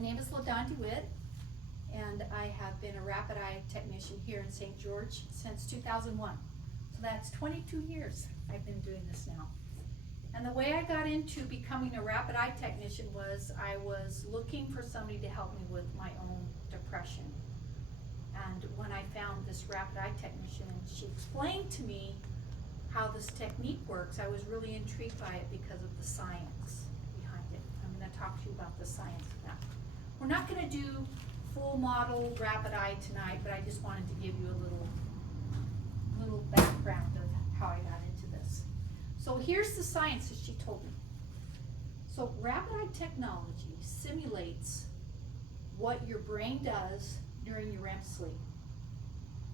My name is LaDon DeWitt, and I have been a rapid eye technician here in St. George since 2001. So that's 22 years I've been doing this now. And the way I got into becoming a rapid eye technician was I was looking for somebody to help me with my own depression. And when I found this rapid eye technician and she explained to me how this technique works, I was really intrigued by it because of the science behind it. I'm going to talk to you about the science of that. We're not going to do full model rapid eye tonight, but I just wanted to give you a little background of how I got into this. So here's the science that she told me. So rapid eye technology simulates what your brain does during your REM sleep.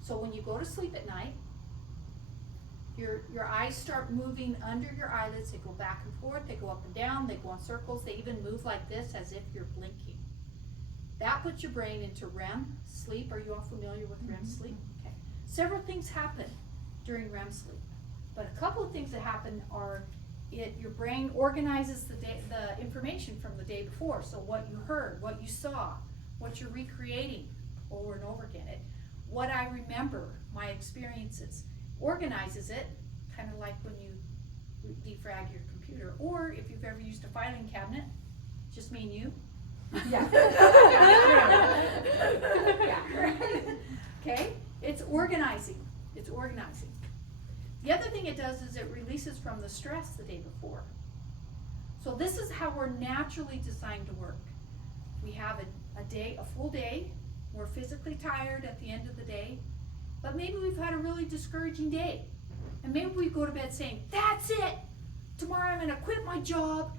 So when you go to sleep at night, your eyes start moving under your eyelids. They go back and forth, they go up and down, they go in circles, they even move like this as if you're blinking. That puts your brain into REM sleep. Are you all familiar with REM sleep? Okay. Several things happen during REM sleep, but a couple of things that happen are your brain organizes the information from the day before. So what you heard, what you saw, what you're recreating over and over again. What I remember, my experiences, organizes it, kind of like when you defrag your computer, or if you've ever used a filing cabinet, just me and you. Yeah. Yeah, right. Okay, it's organizing. It's organizing. The other thing it does is it releases from the stress the day before. So this is how we're naturally designed to work. We have a full day. We're physically tired at the end of the day, but maybe we've had a really discouraging day. And maybe we go to bed saying, that's it. Tomorrow I'm going to quit my job,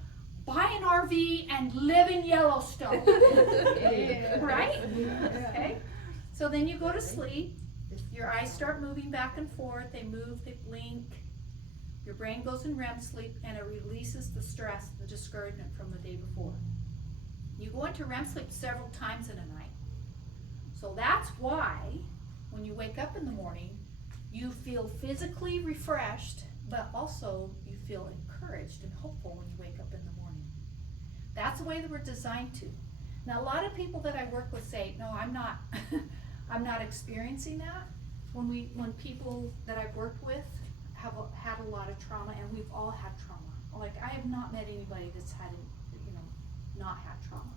buy an RV, and live in Yellowstone. Right? Okay. So then you go to sleep. Your eyes start moving back and forth. They move, they blink. Your brain goes in REM sleep, and it releases the stress, the discouragement from the day before. You go into REM sleep several times in a night. So that's why when you wake up in the morning, you feel physically refreshed, but also you feel encouraged and hopeful when you wake up in the morning. That's the way that we're designed to. Now, a lot of people that I work with say, no, I'm not I'm not experiencing that. When people that I've worked with have had a lot of trauma, and we've all had trauma. Like, I have not met anybody that's had, not had trauma.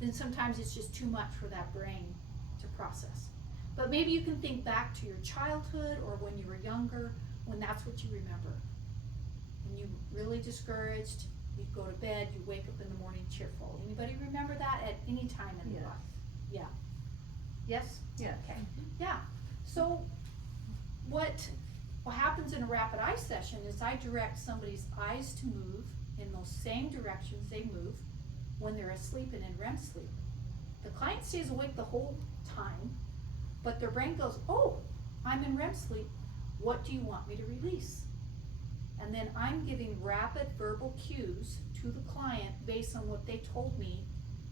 Then sometimes it's just too much for that brain to process. But maybe you can think back to your childhood or when you were younger, when that's what you remember. When you were really discouraged, you'd go to bed, you wake up in the morning cheerful. Anybody remember that at any time in their life? Yeah. Yes? Yeah. Okay. Yeah. So what happens in a rapid eye session is I direct somebody's eyes to move in those same directions they move when they're asleep and in REM sleep. The client stays awake the whole time, but their brain goes, oh, I'm in REM sleep. What do you want me to release? And then I'm giving rapid verbal cues to the client based on what they told me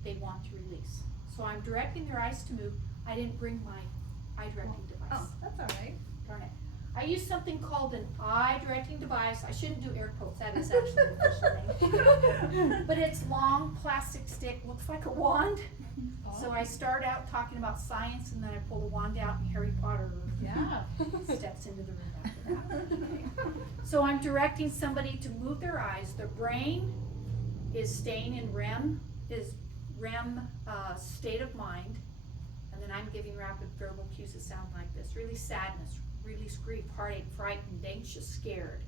they want to release. So I'm directing their eyes to move. I didn't bring my eye directing device. Oh, that's all right. Darn it. I use something called an eye directing device. I shouldn't do air quotes, that is actually the official name. But it's long, plastic stick, looks like a wand. So I start out talking about science, and then I pull the wand out, and Harry Potter steps into the room after that. Okay. So I'm directing somebody to move their eyes. Their brain is staying in REM state of mind, and then I'm giving rapid verbal cues that sound like this. Release sadness, release grief, heartache, frightened, anxious, scared,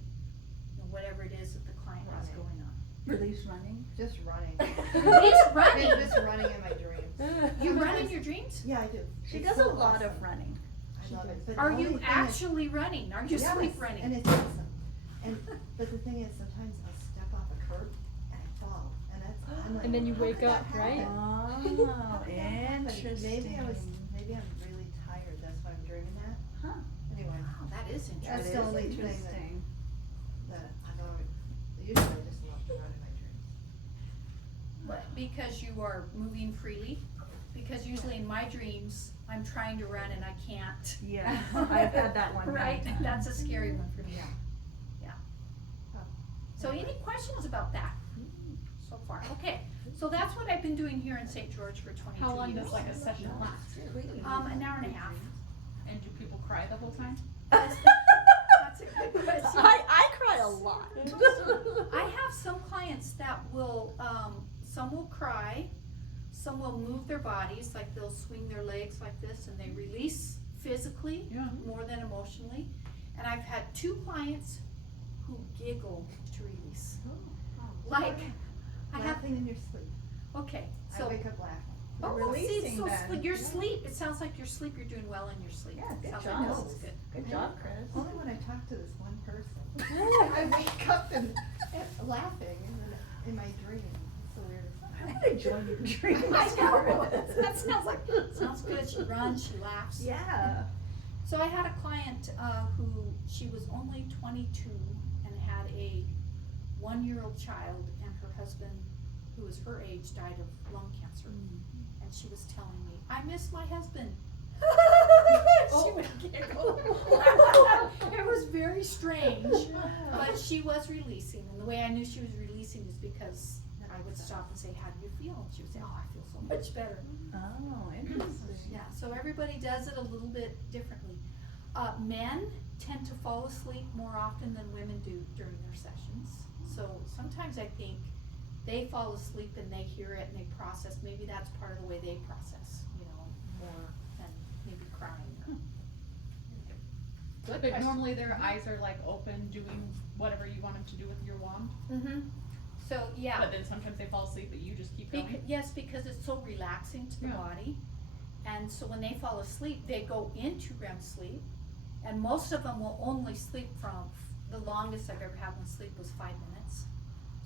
whatever it is that the client has going on. Release running? Just running. Release running? Just running in my dreams. You run in your dreams? Yeah, I do. She It's does so a lot awesome. of running. I love it. But Are the only you thing actually running? Are you Yes, sleep running? And it's awesome. But the thing is, sometimes I'll step off a curb and I fall, and I'm like, And then you how wake could up, that right? happen? Oh, How could that happen? interesting. Maybe I'm really tired. That's why I'm dreaming that. Huh. Anyway, Wow, that is That's interesting. the only thing interesting. that I've always usually I just love to run in my dreams. But because you are moving freely, because usually in my dreams, I'm trying to run and I can't. Yeah, I've had that one. Right? That's a scary one for me. Yeah. Oh. So any questions about that so far? Okay, So that's what I've been doing here in St. George for 22 How long years. does like a session last? An hour and a half. And do people cry the whole time? That's a good question. I cry a lot. I have some clients that will, some will cry, some will move their bodies, like they'll swing their legs like this and they release physically Yeah. more than emotionally. And I've had 2 clients who giggle to release. Like, I have, Laughing in your sleep. okay, I so. wake up laughing. Oh, You're well, see, releasing so then. your sleep, it sounds like your sleep, you're doing well in your sleep. Yeah, good Sounds job. like this is good. Good job, Chris. Only when I talk to this one person. I wake up and laughing and then in my dream. It's so weird. I want to join your dream. I know, that sounds like, sounds good, she runs, she laughs. Yeah. So I had a client, who, she was only 22 and had a 1-year-old child, and her husband, who was her age, died of lung cancer. And she was telling me, I miss my husband. She would giggle. It was very strange, but she was releasing, and the way I knew she was releasing is because I would stop and say, how do you feel? And she would say, oh, I feel so much better. Oh, interesting. Yeah, so everybody does it a little bit differently. Men tend to fall asleep more often than women do during their sessions. So sometimes I think they fall asleep and they hear it and they process, maybe that's part of the way they process, you know, more than maybe crying or. Good But question. normally their eyes are like open, doing whatever you want them to do with your wand. Mm-hmm. So, yeah. But then sometimes they fall asleep, but you just keep going. Yes, because it's so relaxing to the Yeah. body. And so when they fall asleep, they go into REM sleep. And most of them will only sleep from, the longest I've ever had them sleep was 5 minutes.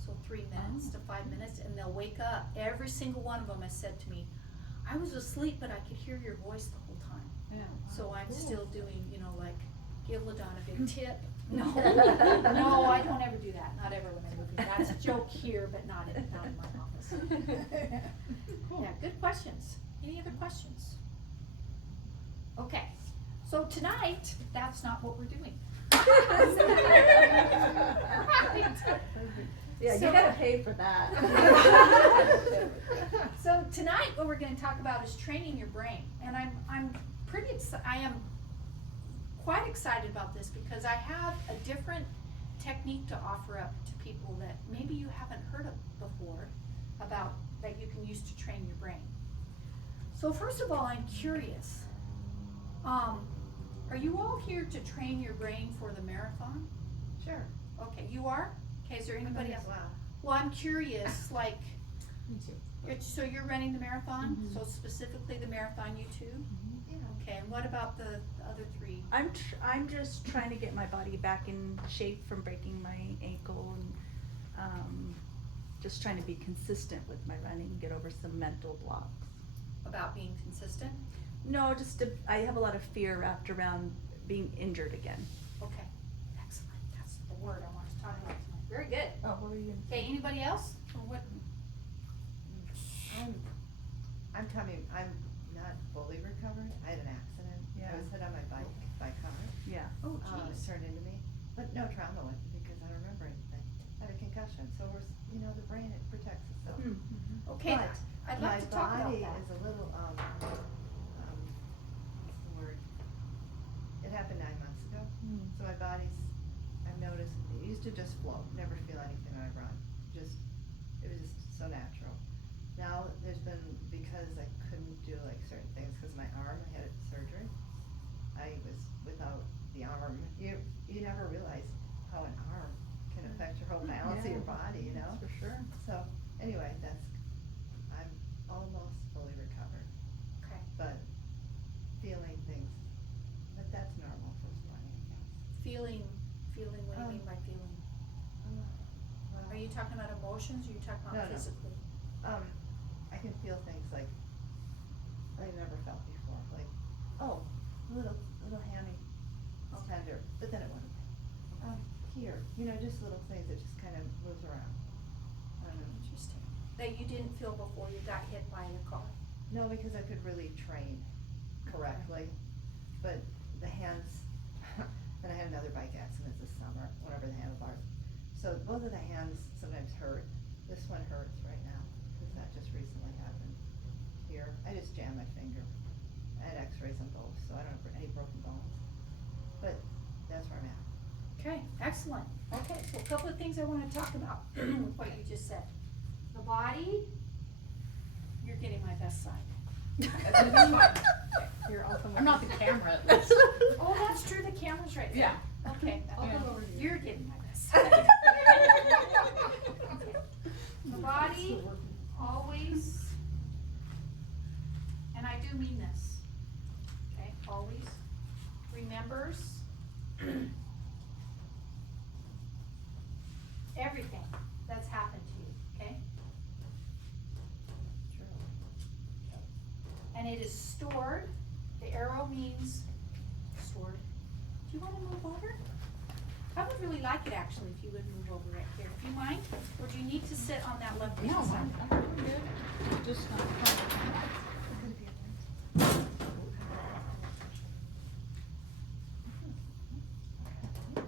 So 3 minutes to 5 minutes, and they'll wake up. Every single one of them has said to me, I was asleep, but I could hear your voice the whole time. Yeah. So I'm still doing, you know, like, give LaDonna a big tip. No, no, I don't ever do that, not ever when I'm moving. That's a joke here, but not in my office. Cool. Yeah, good questions. Any other questions? Okay, so tonight, that's not what we're doing. Yeah, you So- gotta pay for that. So tonight, what we're gonna talk about is training your brain, and I'm pretty I am quite excited about this because I have a different technique to offer up to people that maybe you haven't heard of before about that you can use to train your brain. So first of all, I'm curious. Are you all here to train your brain for the marathon? Sure. Okay, you are? Okay, is there anybody else? Wow. Well, I'm curious, like, Me too. so you're running the marathon, Mhm. so specifically the marathon, you too? Yeah. Okay, and what about the other 3? I'm just trying to get my body back in shape from breaking my ankle and just trying to be consistent with my running, get over some mental blocks. About being consistent? No, I have a lot of fear wrapped around being injured again. Okay, excellent, that's the word I wanted to talk about tonight. Very good. Oh, what were you gonna Okay, anybody else? Or what? I'm not fully recovered. I had an accident. Yeah. I was hit on my bike by a car. Yeah. Oh, It geez. turned into me, but no trauma with it because I don't remember anything. I had a concussion, so the brain, it protects itself. Okay, But I'd like to talk about My that. body is a little, what's the word? It happened 9 months ago, so my body's, I've noticed, it used to just flow, never feel anything when I run. It was just so natural. Now, there's been, because I couldn't do like certain things, cause my arm, I had surgery. I was without the arm, you never realize how an arm can affect your whole balance of your body, you know? That's for sure. So, anyway, I'm almost fully recovered, Okay, but feeling things, but that's normal for running, I guess. feeling, what do you mean by feeling? Well, Are you talking about emotions, or are you talking No, about no. physically? I can feel things like I never felt before, like, oh, little hammy, it's tender, but then it went away. Here, just little things that just kind of moves around. Interesting. That you didn't feel before you got hit by the car? No, because I could really train correctly, but the hands, then I had another bike accident this summer, whenever the handlebars. So both of the hands sometimes hurt. This one hurts right now, because just recently happened here. I just jammed my finger. I had x-rays on both, so I don't have any broken bones. But that's where I'm at. Okay, excellent. Okay, so a couple of things I wanna talk about with what you just said. The body, you're getting my best side. That's fine. Here, I'll come. I'm not the camera at least. Oh, that's true, the camera's right there. Yeah. Okay, I'll come over here. you're getting my best side. Okay. The body always, and I do mean this, okay, always remembers everything that's happened to you, okay? And it is stored, the arrow means stored. Do you wanna move over? I would really like it actually if you would move over right here. Do you mind? Or do you need to sit on that left hand No, side? I'm good. Just not.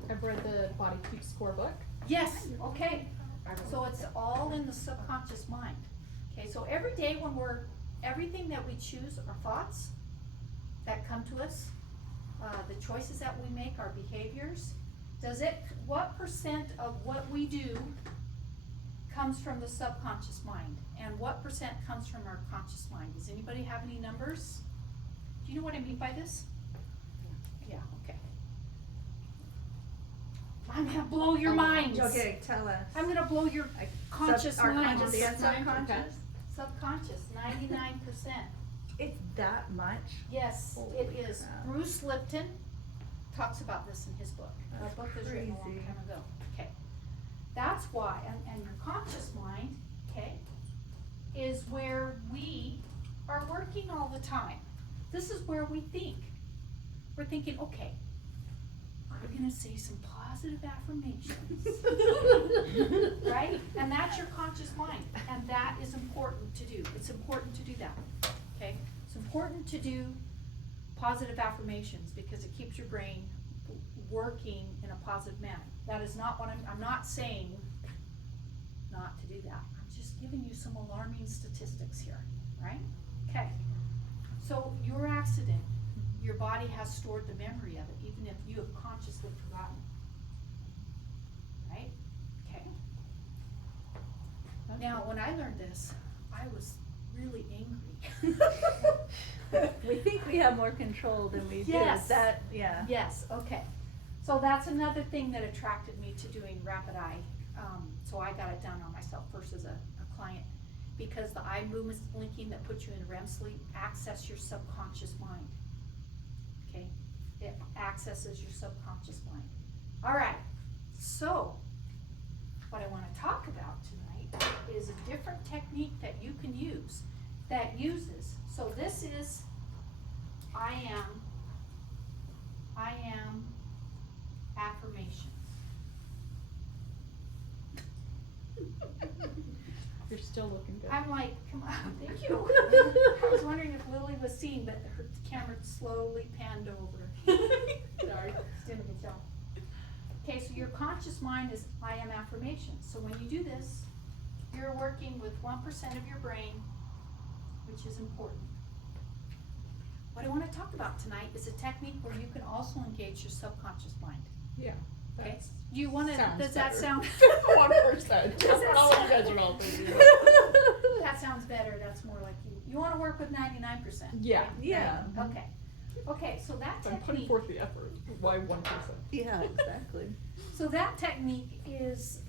I've read the Body Keeps Score book. Yes, okay. So it's all in the subconscious mind. Okay, so every day when everything that we choose, our thoughts that come to us, the choices that we make, our behaviors, what percent of what we do comes from the subconscious mind? And what percent comes from our conscious mind? Does anybody have any numbers? Do you know what I mean by this? Yeah, okay. I'm gonna blow your minds. Okay, tell us. I'm gonna blow your conscious Our mind. conscious and Subconscious. subconscious? Subconscious, 99%. It's that much? Yes, Holy it is. crap. Bruce Lipton talks about this in his book. That's A book was written a long crazy. time ago. Okay. That's why, and your conscious mind, okay, is where we are working all the time. This is where we think. We're thinking, okay, I'm gonna say some positive affirmations. Right? And that's your conscious mind, and that is important to do. It's important to do that, okay? It's important to do positive affirmations because it keeps your brain working in a positive manner. That is not what I'm not saying not to do that. I'm just giving you some alarming statistics here, right? Okay. So your accident, your body has stored the memory of it, even if you have consciously forgotten. Right? Okay. Now, when I learned this, I was really angry. We think we have more control than we do. Yes. That, yeah. Yes, okay. So that's another thing that attracted me to doing Rapid Eye. So I got it done on myself first as a client. Because the eye movement linking that puts you in REM sleep access your subconscious mind. Okay? It accesses your subconscious mind. All right, so what I want to talk about tonight is a different technique that you can use that uses, so this is I am affirmations. You're still looking good. I'm like, come on, thank you. I was wondering if Lily was seeing, but her camera slowly panned over. Sorry, it's doing a good job. Okay, so your conscious mind is I am affirmations. So when you do this, you're working with 1% of your brain, which is important. What I want to talk about tonight is a technique where you can also engage your subconscious mind. Yeah. Okay? That's You want to, sounds does that better. sound? 1%. Does that All you sound- guys are all thinking. That sounds better, that's more like you. You wanna work with 99%. Yeah. Yeah. Okay, okay, so that I'm putting technique, forth the effort. Why 1%? Yeah, exactly. so that technique is,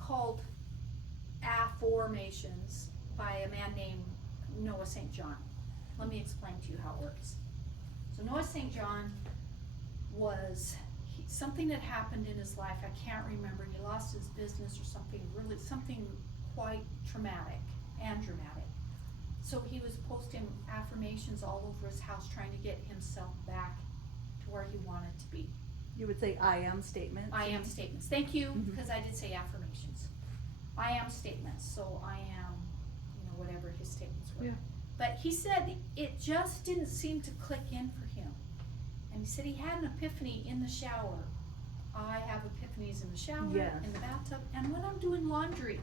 called affirmations by a man named Noah St. John. Let me explain to you how it works. So Noah St. John was, something that happened in his life, I can't remember, he lost his business or something, really, something quite traumatic and dramatic. So he was posting affirmations all over his house, trying to get himself back to where he wanted to be. You would say I am statements? I am statements, thank you, Mhm. because I did say affirmations. I am statements, so I am, whatever his statements were. Yeah. But he said it just didn't seem to click in for him. And he said he had an epiphany in the shower. I have epiphanies in the shower, Yes. in the bathtub, and when I'm doing laundry.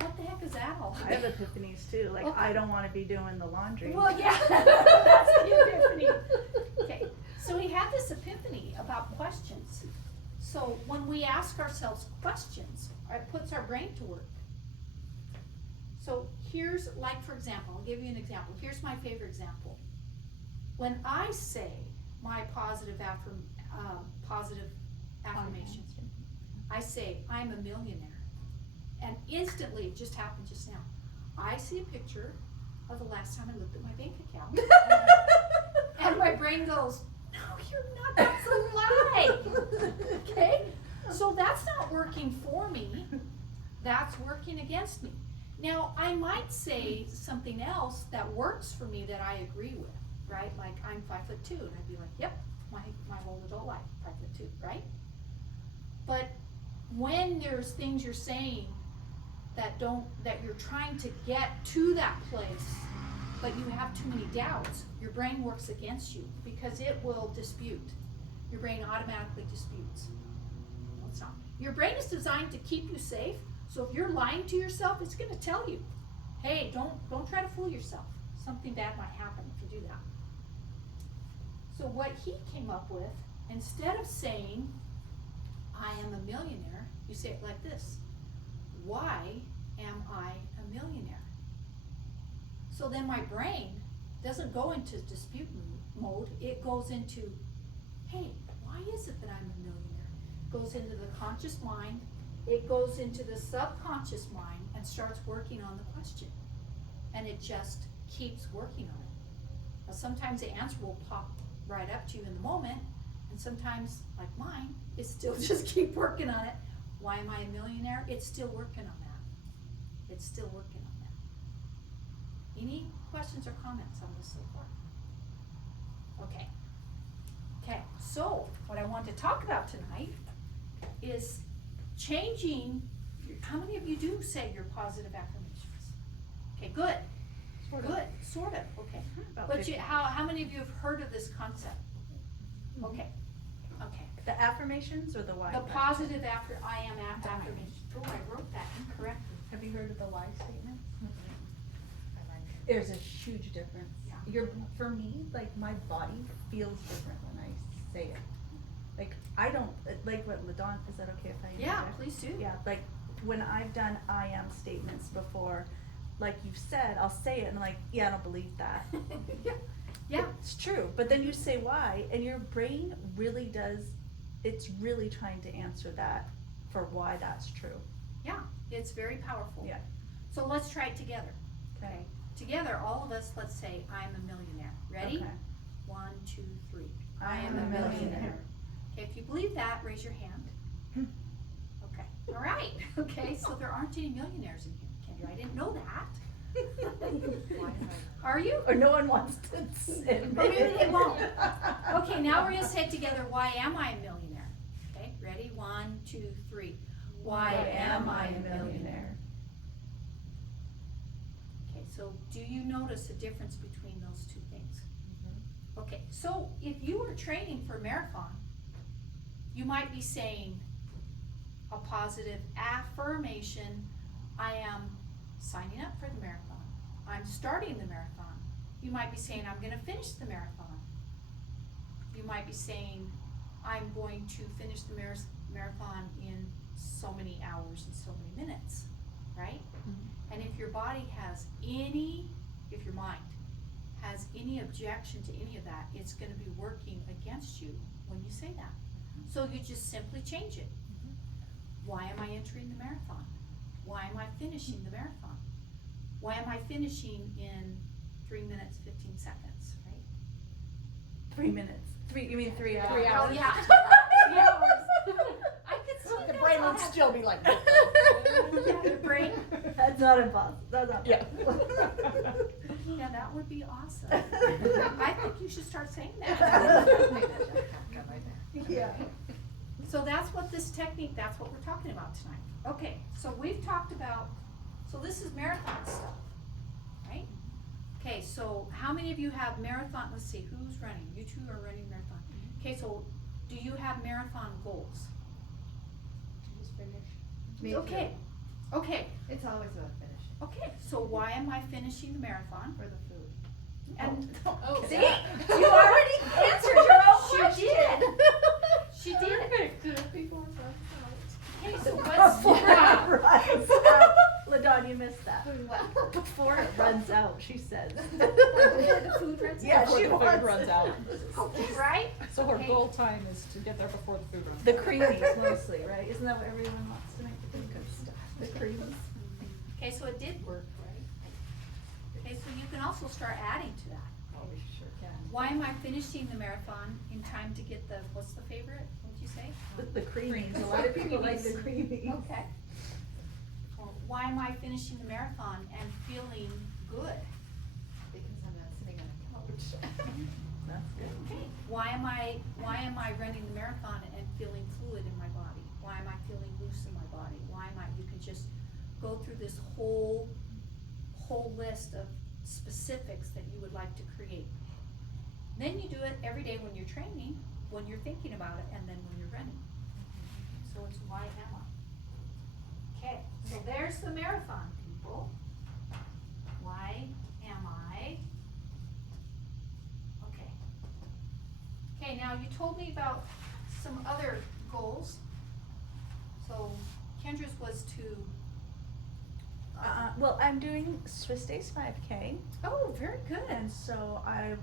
What the the heck is that all I have about? epiphanies too, like Okay. I don't wanna be doing the laundry. Well, yeah, that's the epiphany. Okay, so he had this epiphany about questions. So when we ask ourselves questions, it puts our brain to work. So here's, like, for example, I'll give you an example. Here's my favorite example. When I say my positive affirmations, I say, I'm a millionaire. And instantly, it just happened just now, I see a picture of the last time I looked at my bank account. And my brain goes, no, you're not, that's a lie. Okay? So that's not working for me. That's working against me. Now, I might say something else that works for me that I agree with, right? Like, I'm 5'2", and I'd be like, yep, my whole adult life, 5'2", right? But when there's things you're saying that you're trying to get to that place, but you have too many doubts, your brain works against you because it will dispute. Your brain automatically disputes. No, it's not. Your brain is designed to keep you safe, so if you're lying to yourself, it's gonna tell you, hey, don't try to fool yourself. Something bad might happen if you do that. So what he came up with, instead of saying, I am a millionaire, you say it like this: why am I a millionaire? So then my brain doesn't go into dispute mode, it goes into, hey, why is it that I'm a millionaire? It goes into the conscious mind, it goes into the subconscious mind and starts working on the question. And it just keeps working on it. Now, sometimes the answer will pop right up to you in the moment, and sometimes, like mine, it still just keep working on it. Why am I a millionaire? It's still working on that. It's still working on that. Any questions or comments on this so far? Okay. Okay, so what I want to talk about tonight is changing. How many of you do say your positive affirmations? Okay, good. Good, sort of, okay. About But 50. how many of you have heard of this concept? Okay, okay. The affirmations or the why? The part? positive I am affirmation. Oh, I wrote that incorrectly. Have you heard of the why statement? There's a huge difference. Yeah. For me, like my body feels different when I say it. Like I don't, like what LaDawn, is that okay if I? Yeah, interject? please do. Yeah, like when I've done I am statements before, like you've said, I'll say it and like, yeah, I don't believe that. Yeah, yeah, It's true, but then you say why, and your brain really does, it's really trying to answer that for why that's true. yeah, it's very powerful. Yeah. So let's try it together. Okay. Together, all of us, let's say, I'm a millionaire. Ready? Okay. 1, 2, 3. I am a millionaire. Okay, if you believe that, raise your hand. Okay, all right. Okay, so there aren't any millionaires in here, Kendra. I didn't know that. Are you? Or no one wants to admit Or maybe it. they won't. Okay, now we're gonna say it together, why am I a millionaire? Okay, ready? 1, 2, 3. Why am I a millionaire? Okay, so do you notice a difference between those two things? Okay, so if you were training for a marathon, you might be saying a positive affirmation, I am signing up for the marathon. I'm starting the marathon. You might be saying, I'm gonna finish the marathon. You might be saying, I'm going to finish the marathon in so many hours and so many minutes, right? And if your body has if your mind has any objection to any of that, it's gonna be working against you when you say that. So you just simply change it. Why am I entering the marathon? Why am I finishing the marathon? Why am I finishing in 3 minutes, 15 seconds, right? 3 minutes. You mean 3 hours? 3 hours. Oh, yeah. 3 hours. I could see The that brain not would happening. still be like. Yeah, the brain. That's not impossible. That's not Yeah. possible. Yeah, that would be awesome. I think you should start saying that. Yeah. So that's what this technique, that's what we're talking about tonight. Okay, so we've talked about, so this is marathon stuff, right? Okay, so how many of you have marathon, let's see, who's running? You two are running marathon. Okay, so do you have marathon goals? Me too. Okay, okay, It's always about finishing. Okay, so why am I finishing the marathon? For the food. And, Oh, See, you already answered your own She question. did. She did. Perfect. Before it runs Okay, so Before what's, it runs out. LaDon, you missed that. Well, Before it runs out, she says. before the food runs Yeah, out? Before she the food wants runs it. out. Okay, right? So her Okay. goal time is to get there before the food runs The out. creamies mostly, right? Isn't that what everyone wants to make the good stuff? The creamies. Okay, so it did work, right? Okay, so you can also start adding to that. oh, we sure can. Why am I finishing the marathon in time to get the, what's the favorite? What'd you say? The creamies. A lot of people like the creamies. Okay. Well, why am I finishing the marathon and feeling good? Because I'm not sitting on a couch. That's good. Okay. Why am I running the marathon and feeling fluid in my body? Why am I feeling loose in my body? Why am I, you can just go through this whole list of specifics that you would like to create. Then you do it every day when you're training, when you're thinking about it, and then when you're running. So it's why am I? Okay, so there's the marathon, people. Why am I? Okay. Okay, now you told me about some other goals. So Kendra's was to. Well, I'm doing Swiss Days 5K, Oh, very good. and so I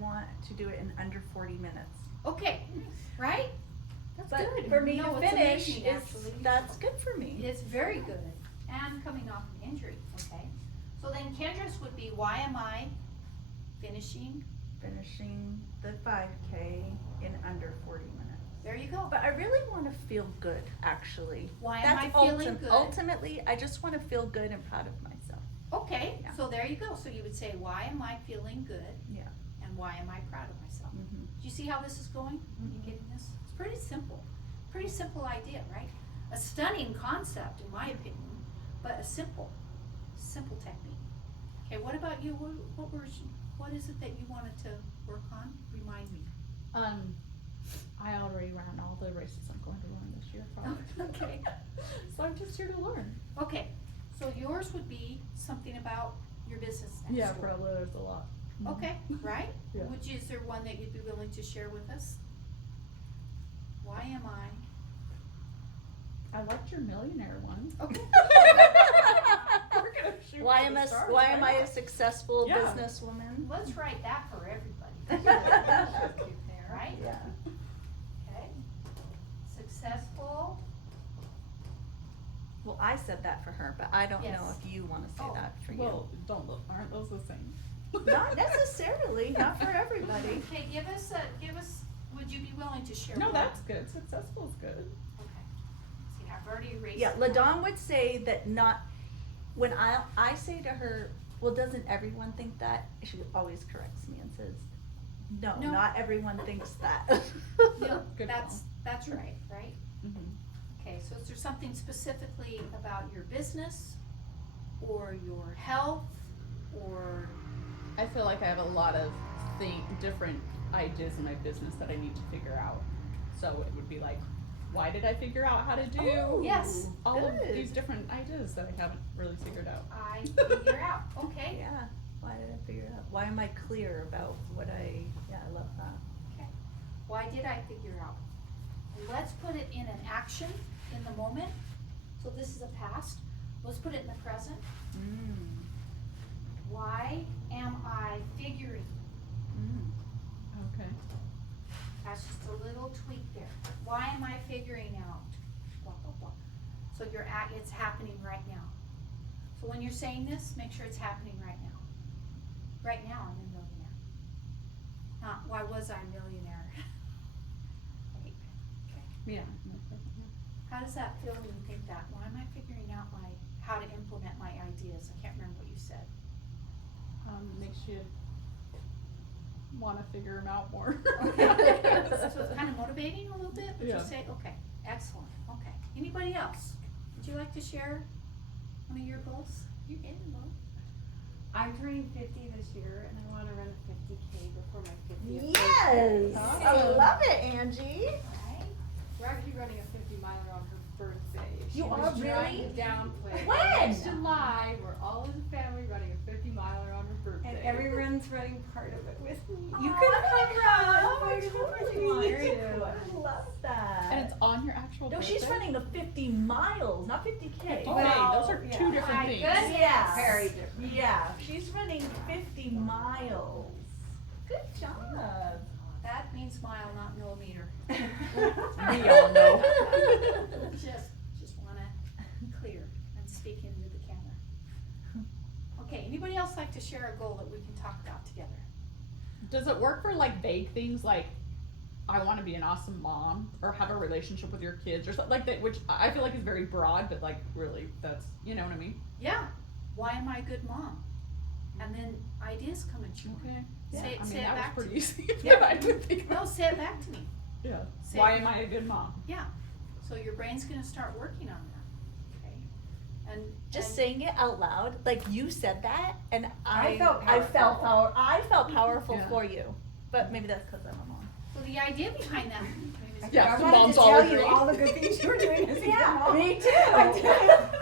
want to do it in under 40 minutes. Okay, right? That's But good. for me No, to it's finish amazing, is actually. that's good for me. It's very good, and coming off an injury, okay? So then Kendra's would be, why am I finishing? Finishing the 5K in under 40 minutes. There you go. But I really want to feel good, actually. Why am I That's feeling good? Ultimately, I just want to feel good and proud of myself. Okay, Yeah. so there you go. So you would say, why am I feeling good? Yeah. And why am I proud of myself? Mm-hmm. Do you see how this is going? You getting this? It's pretty simple. Pretty simple idea, right? A stunning concept, in my opinion, but a simple technique. Okay, what about you? What is it that you wanted to work on? Remind me. I already ran all the races I'm going to run this year, probably. Okay. So I'm just here to learn. Okay, so yours would be something about your business next Yeah, door. probably there's a lot. Okay, right? Yeah. Is there one that you'd be willing to share with us? Why am I? I liked your millionaire one. Okay. We're gonna shoot Why for am the I stars, why am I right? a successful Yeah. businesswoman? Let's write that for everybody. Right? Yeah. Okay. Successful. Well, I said that for her, but I don't know Yes. if you want to say Oh, that for you. Well, don't look, aren't those the same? Not necessarily, not for everybody. Okay, would you be willing to share? No, one? that's good. Successful is good. Okay. See, I've already erased. Yeah, one. LaDon would say that not, when I say to her, well, doesn't everyone think that? She always corrects me and says, no, No. not everyone thinks that. No, Good that's right, right? Mm-hmm. Okay, so is there something specifically about your business or your health or, I feel like I have a lot of different ideas in my business that I need to figure out. So it would be like, why did I figure out how to do Oh, yes, all of good. these different ideas that I haven't really figured out? I figure out, okay? Yeah, why did I figure it out? Why am I clear about what yeah, I love that. Okay. Why did I figure out? And let's put it in an action in the moment. So this is a past. Let's put it in the present. Why am I figuring? Okay. That's just a little tweak there. Why am I figuring out? Blah, blah, blah. So it's happening right now. So when you're saying this, make sure it's happening right now. Right now, I'm a millionaire. Not, why was I a millionaire? Right. Okay. Yeah. How does that feel when you think that? Why am I figuring out how to implement my ideas? I can't remember what you said. Makes you want to figure them out more. Okay. So it's kind of motivating a little bit, would you Yeah. say? Okay, excellent, okay. Anybody else? Would you like to share one of your goals? You can, Mo. I'm turning 50 this year and I want to run a 50K before my 50th Yes, birthday. I love it, Angie. Alright, We're actually running a 50 miler on her birthday. You She are was trying really? to downplay it. When? Next July, we're all as a family running a 50-miler on her birthday. And everyone's running part of it with me. You Oh, could I come run run. part of it with you. Totally. Very cool. I love that. And it's on your actual no, birthday? she's running a 50 miles, not 50K. Okay, Well, those are yeah. two different My things. goodness. Yeah. Very different. Yeah, she's running 50 miles. Good job. That means mile, not millimeter. We all know. Just wanna clear and speak into the camera. Okay, anybody else like to share a goal that we can talk about together? Does it work for like vague things like I want to be an awesome mom or have a relationship with your kids or something like that, which I feel like is very broad, but like really that's, you know what I mean? Yeah, why am I a good mom? And then ideas come at you. Okay. Say, I say mean, it that was back to pretty me. easy. Yeah. I didn't think No, say it back to me. Yeah. Say Why it. am I a good mom? Yeah, so your brain's gonna start working on that, okay? And Just and- saying it out loud, like you said that, and I felt I felt powerful. I felt powerful Yeah. for you, but maybe that's because I'm a mom. So the idea behind that, maybe it's- Yeah, I the wanted moms to all tell agree. you all the good things you were doing as a Yeah, good mom. me too. I did.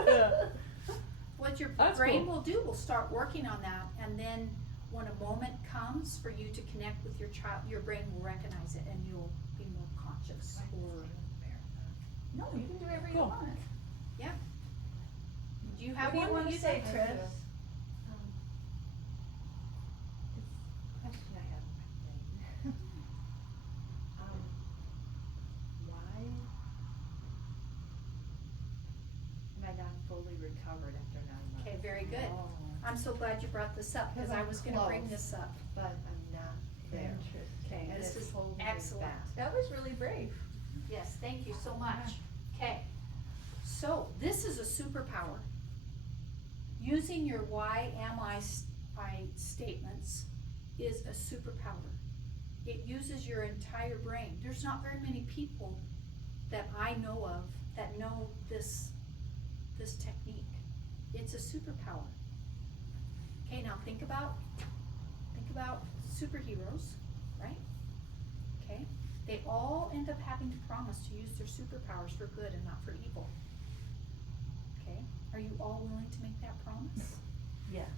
Yeah. what your That's brain cool. will do, will start working on that, and then when a moment comes for you to connect with your child, your brain will recognize it and you'll be more conscious or, No, you can do whatever you Cool. want. do you have What do you one wanna that you say, say? Trish? Question I have in my brain. Why am I not fully recovered after 9 months? Okay, very good. I'm so glad you brought this up, cause I was gonna bring Close. this up. But I'm not there. Okay. And This it's is holding me excellent. back. That was really brave. Yes, thank you so much. Okay, so this is a superpower. Using your why am I statements is a superpower. It uses your entire brain. There's not very many people that I know of that know this technique. It's a superpower. Okay, now think about superheroes, right? Okay, they all end up having to promise to use their superpowers for good and not for evil. Okay, are you all willing to make that promise? Yes.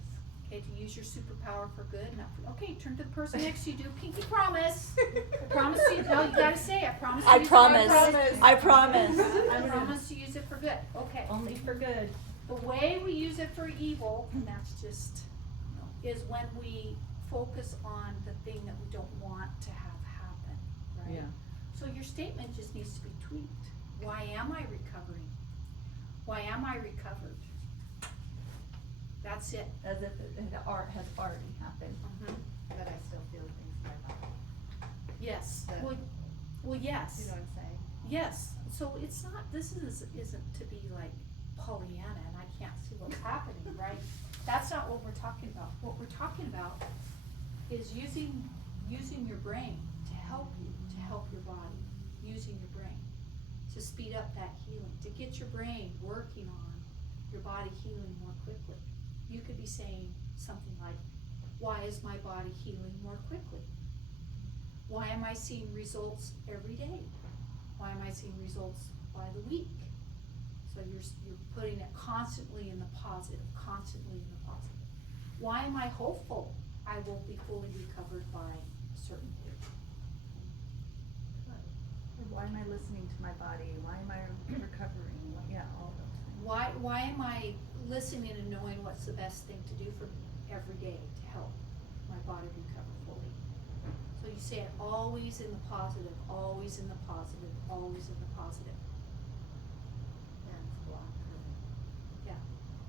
Okay, to use your superpower for good, not for, okay, turn to the person next to you, do a pinky promise. I promise you, no, you gotta say, I promise to I use it- promise. promise. I promise. I promise to use it for good, okay. Only for good. The way we use it for evil, and that's just, is when we focus on the thing that we don't want to have happen, right? Yeah. So your statement just needs to be tweaked. Why am I recovering? Why am I recovered? That's it. As if it has already happened. But I still feel things in my body. Yes, The- well, yes. You know what I'm saying? Yes, so it's not, isn't to be like Pollyanna and I can't see what's happening, right? That's not what we're talking about. What we're talking about is using your brain to help you, to help your body, using your brain to speed up that healing, to get your brain working on your body healing more quickly. You could be saying something like, why is my body healing more quickly? Why am I seeing results every day? Why am I seeing results by the week? So you're putting it constantly in the positive, constantly in the positive. Why am I hopeful I will be fully recovered by a certain date? Why am I listening to my body? Why am I recovering? Yeah, all those things. Why am I listening and knowing what's the best thing to do for me every day to help my body recover fully? So you say it always in the positive, always in the positive, always in the positive. Yeah, it's blocked.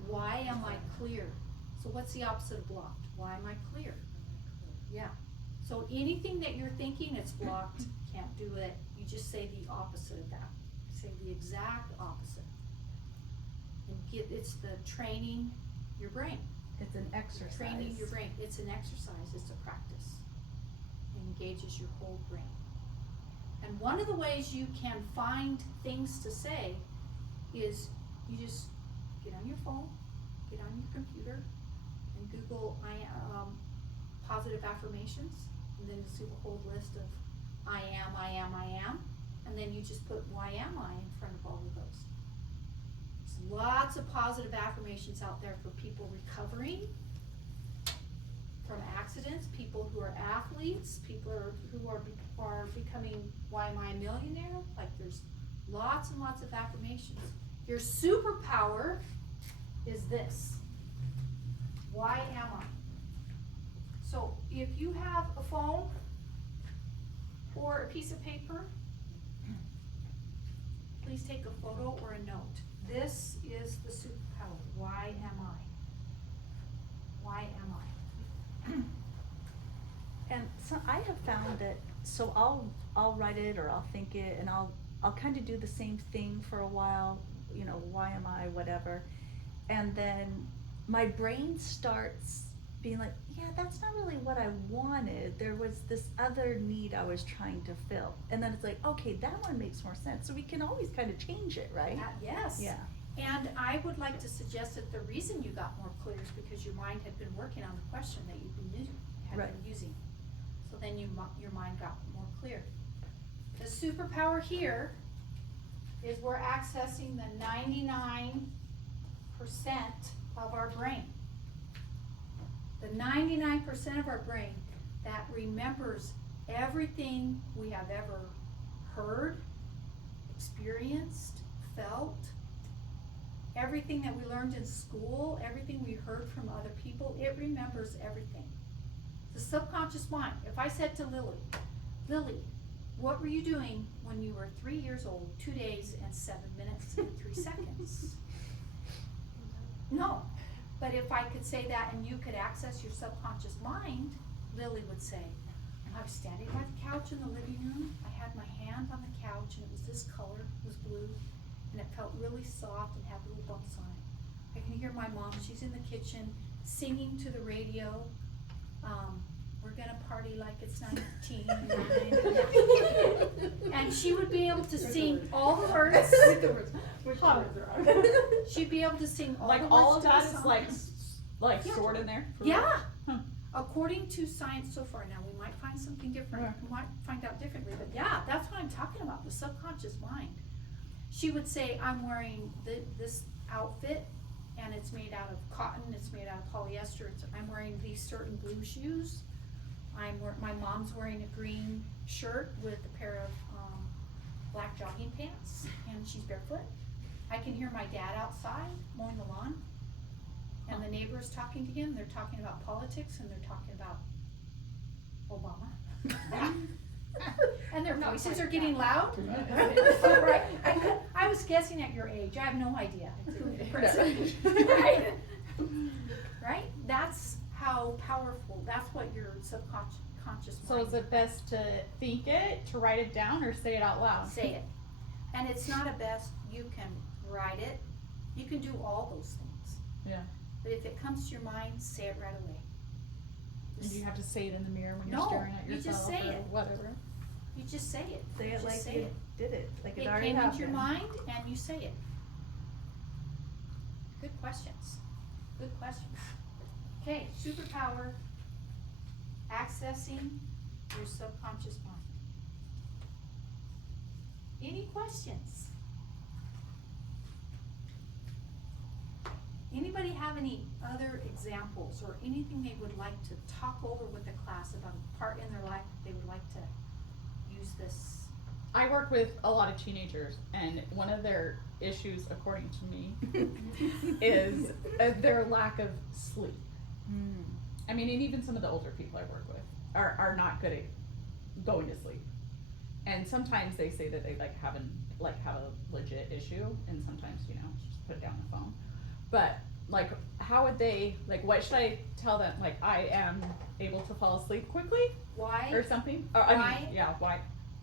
Why am I clear? So what's the opposite of blocked? Why am I clear? Yeah. So anything that you're thinking it's blocked, can't do it, you just say the opposite of that. Say the exact opposite. And it's the training your brain. It's an exercise. Training your brain. It's an exercise, it's a practice. It engages your whole brain. And one of the ways you can find things to say is you just get on your phone, get on your computer, and Google positive affirmations, and then you'll see a whole list of I am, and then you just put why am I in front of all of those. lots of positive affirmations out there for people recovering from accidents, people who are athletes, people who are becoming, why am I a millionaire? Like there's lots and lots of affirmations. Your superpower is this. Why am I? So if you have a phone or a piece of paper, please take a photo or a note. This is the superpower. Why am I? Why am I? And so I have found that, so I'll write it or I'll think it and I'll kind of do the same thing for a while, you know, why am I, whatever. And then my brain starts being like, yeah, that's not really what I wanted. There was this other need I was trying to fill. And then it's like, okay, that one makes more sense. So we can always kind of change it, right? Yes. Yeah. And I would like to suggest that the reason you got more clear is because your mind had been working on the question that you've been using. So then your mind got more clear. The superpower here is we're accessing the 99% of our brain. The 99% of our brain that remembers everything we have ever heard, experienced, felt, everything that we learned in school, everything we heard from other people, it remembers everything. The subconscious mind. If I said to Lily, what were you doing when you were 3 years old, 2 days and 7 minutes and 3 seconds? No. But if I could say that and you could access your subconscious mind, Lily would say, I was standing by the couch in the living room. I had my hand on the couch and it was this color, it was blue, and it felt really soft and had little bumps on it. I can hear my mom, she's in the kitchen singing to the radio. We're gonna party like it's 19. And she would be able to sing all the words. She'd be able to sing all Like the words all of to that the is song. like Yeah. stored in there? Yeah. Huh. According to science so far, now we might find something different, Yeah. we might find out differently, but yeah, that's what I'm talking about, the subconscious mind. She would say, I'm wearing this outfit and it's made out of cotton, it's made out of polyester, I'm wearing these certain blue shoes. My mom's wearing a green shirt with a pair of black jogging pants and she's barefoot. I can hear my dad outside mowing the lawn. And the neighbor's talking to him, they're talking about politics and they're talking about Obama. And their voices are getting loud. Right. I was guessing at your age, I have no idea. Right? Right? That's how powerful, that's what your subconscious So mind. is it best to think it, to write it down, or say it out loud? Say it. And it's not a best, you can write it, you can do all those things. Yeah. But if it comes to your mind, say it right away. And you have to say it in the mirror when you're No, staring at you just yourself say or it. whatever. You just say it. Say it Just like say you it. did it, like it It already came happened. into your mind and you say it. Good questions. Good questions. Okay, superpower, accessing your subconscious mind. Any questions? Anybody have any other examples or anything they would like to talk over with the class about a part in their life that they would like to use this? I work with a lot of teenagers, and one of their issues, according to me, is their lack of sleep. Mm. I mean, and even some of the older people I work with are not good at going to sleep. And sometimes they say that they have a legit issue, and sometimes, just put it down the phone. But how would they, what should I tell them? I am able to fall asleep quickly Why? or something? Or, Why? Why?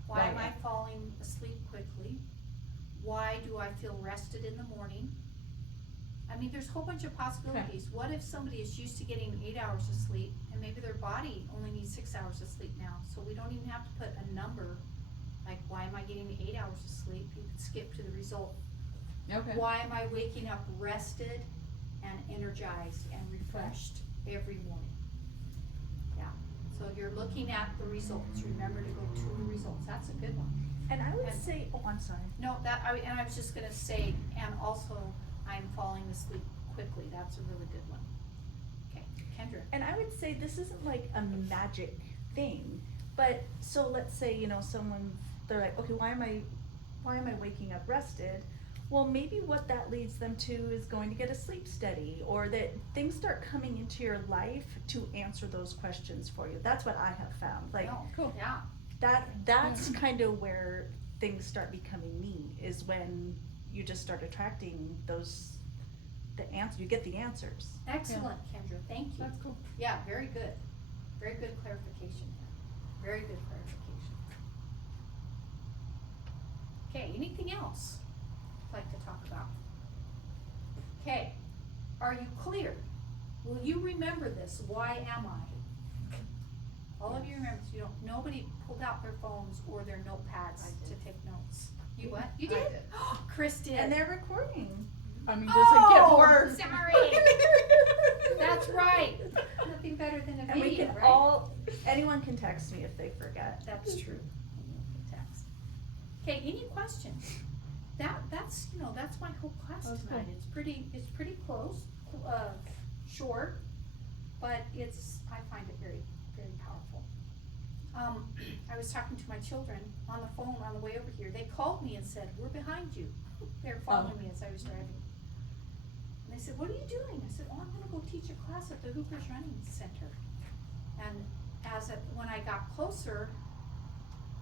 Why am I yeah. falling asleep quickly? Why do I feel rested in the morning? I mean, there's a whole bunch of possibilities. What if somebody is used to getting 8 hours of sleep and maybe their body only needs 6 hours of sleep now? So we don't even have to put a number, why am I getting 8 hours of sleep? You can skip to the result. Okay. Why am I waking up rested and energized and refreshed every morning? Yeah, so you're looking at the results. Remember to go to the results. That's a good one. And I would And- say, oh, I'm sorry. No, and I was just gonna say, and also, I'm falling asleep quickly, that's a really good one. Okay, Kendra. And I would say this isn't like a magic thing, but so let's say, you know, they're like, okay, why am I waking up rested? Well, maybe what that leads them to is going to get a sleep study, or that things start coming into your life to answer those questions for you. That's what I have found. Like Oh, cool. Yeah, that's kind of where things start becoming neat, is when you just start attracting you get the answers. excellent, Kendra, thank you. That's cool. Yeah, very good. Very good clarification there. Very good clarification. Okay, anything else you'd like to talk about? Okay, are you clear? Will you remember this? Why am I? All of you remember, so nobody pulled out their phones or their notepads I to did. take notes. You what? You I did? did. Chris did. And they're recording. I mean, does it get Oh, more? sorry. That's right. Nothing better than a And we video, can right? anyone can text me if they forget. That's true. Text. Okay, any questions? That's that's my whole class That's tonight. cool. It's pretty close, short, but I find it very, very powerful. I was talking to my children on the phone on the way over here. They called me and said, "We're behind you." They were following me as I was driving. And they said, "What are you doing?" I said, "Oh, I'm gonna go teach a class at the Hoopers Running Center." And when I got closer,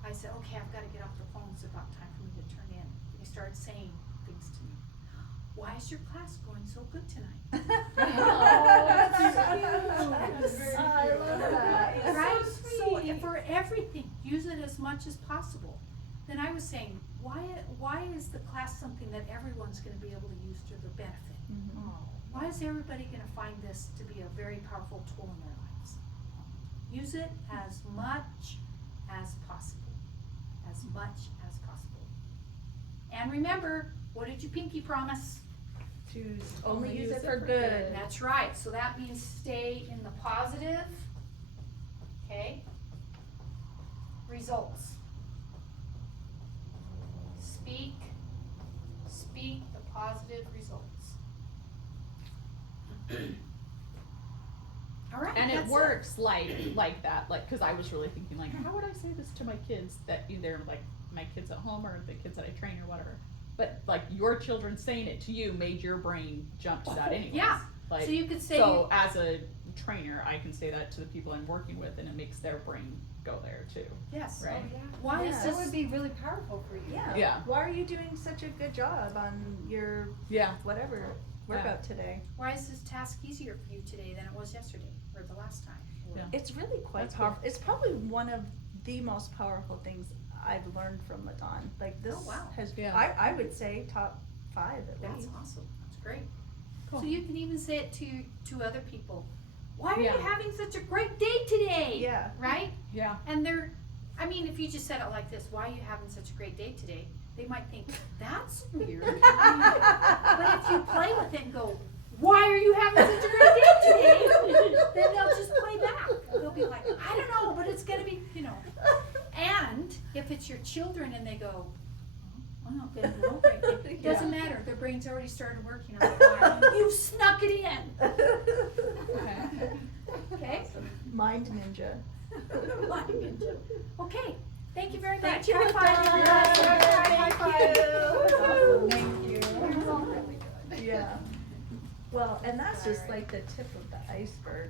I said, "Okay, I've gotta get off the phone, it's about time for me to turn in." They started saying things to me. "Why is your class going so good tonight?" I love that. Right? So for everything, use it as much as possible. Then I was saying, why is the class something that everyone's gonna be able to use to their benefit? Mhm. Why is everybody gonna find this to be a very powerful tool in their lives? Use it as much as possible. As much as possible. And remember, what did you pinky promise? To only use it for good. That's right, so that means stay in the positive, okay? Results. Speak the positive results. All right, And it that's works like that, like, cause I was really thinking like, how would I say this to my kids, that either like my kids at home or the kids that I train or whatever. But like your children saying it to you made your brain jump to that anyways. Yeah. Like, So you could say, so as a trainer, I can say that to the people I'm working with, and it makes their brain go there too. yes, Right. why is Yeah. That would this, be really powerful for you. Yeah. Yeah. Why are you doing such a good job on your Yeah. whatever workout today? why is this task easier for you today than it was yesterday, or the last time? Or- Yeah. It's really quite That's cool. powerful. It's probably one of the most powerful things I've learned from Ladon. Like this Oh, wow. has, Yeah. I would say top 5 at That's least. awesome, that's great. Cool. So you can even say it to other people. Why are Yeah. you having such a great day today? Yeah. Right? Yeah. And if you just said it like this, why are you having such a great day today? They might think, that's weird. But if you play with it and go, why are you having such a great day today? Then they'll just play back. They'll be like, I don't know, but it's gonna be, And if it's your children and they go, oh, good, no, it doesn't matter. Their brain's already started working on it. You snuck it in. Okay? Mind ninja. Okay, thank you very much. Thank you, High five, Ladon. everybody. Thank you. It was all really good. Yeah. Well, and that's just like the tip of the iceberg.